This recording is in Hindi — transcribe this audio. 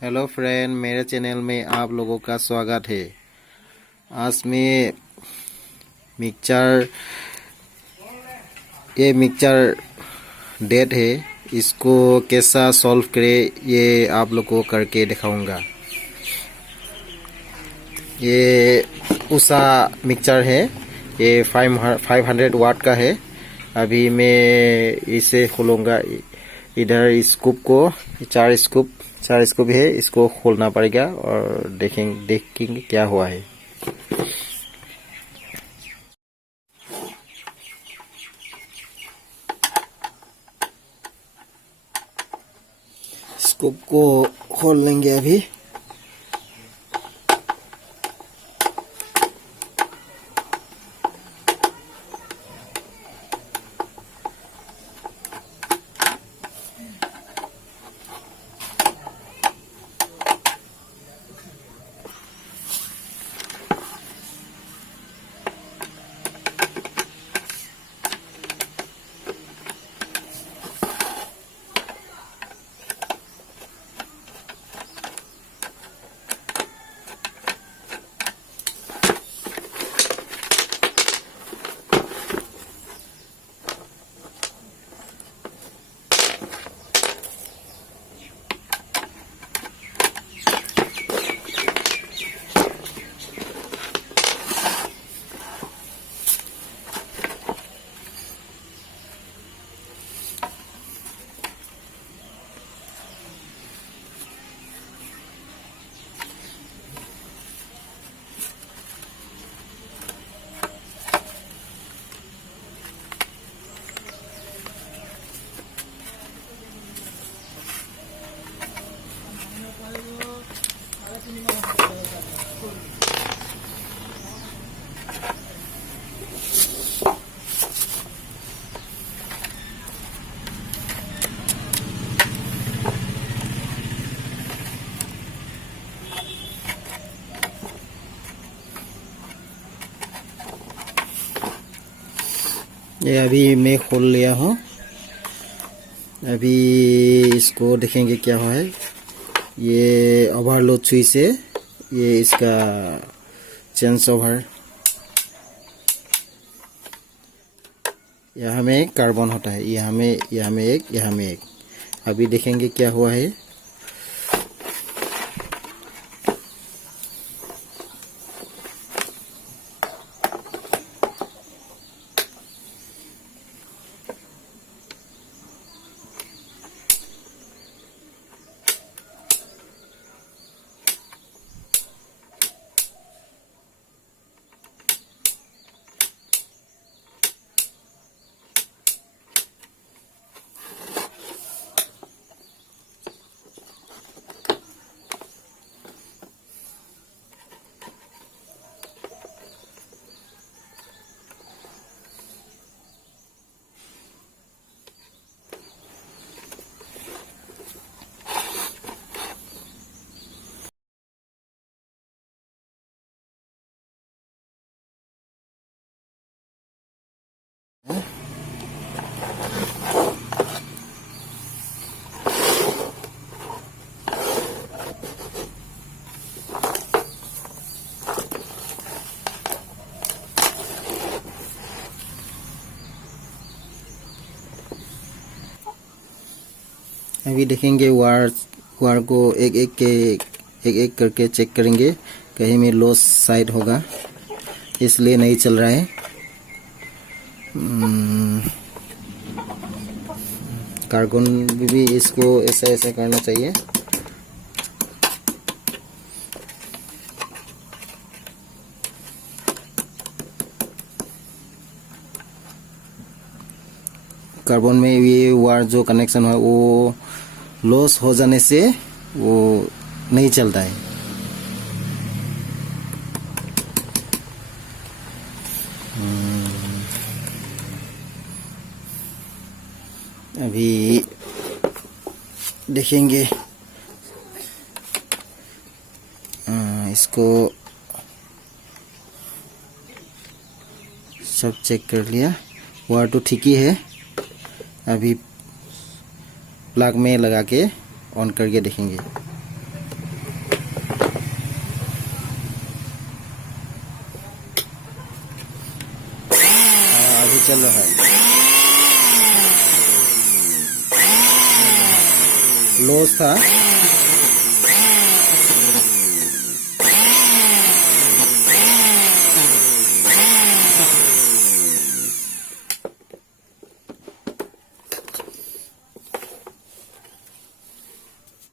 हेलो फ्रेंड, मेरे चैनल में आप लोगों का स्वागत है। आज मैं मिक्सचर ये मिक्सचर डेट है, इसको कैसा सॉल्व करे ये आप लोग को करके दिखाऊंगा। ये उषा मिक्सचर है, ये 500 वाट का है। अभी मैं इसे खोलूँगा। इधर स्कूप को चार स्कूप है, इसको खोलना पड़ेगा और देखेंगे क्या हुआ है। स्कूप को खोल लेंगे अभी। ये अभी मैं खोल लिया हूँ। अभी इसको देखेंगे क्या हुआ है। ये ओवरलोड स्विच है, ये इसका चेंज ओवर। यहाँ में कार्बन होता है, यहाँ में एक। अभी देखेंगे क्या हुआ है। अभी देखेंगे वायर को एक करके चेक करेंगे, कहीं में लॉस साइड होगा इसलिए नहीं चल रहा है। कार्बन भी इसको ऐसा करना चाहिए। कार्बन में ये वायर जो कनेक्शन है वो लॉस हो जाने से वो नहीं चलता है। अभी देखेंगे, इसको सब चेक कर लिया, वायर तो ठीक ही है। अभी प्लग में लगा के ऑन करके देखेंगे। ये चल रहा है। लॉस था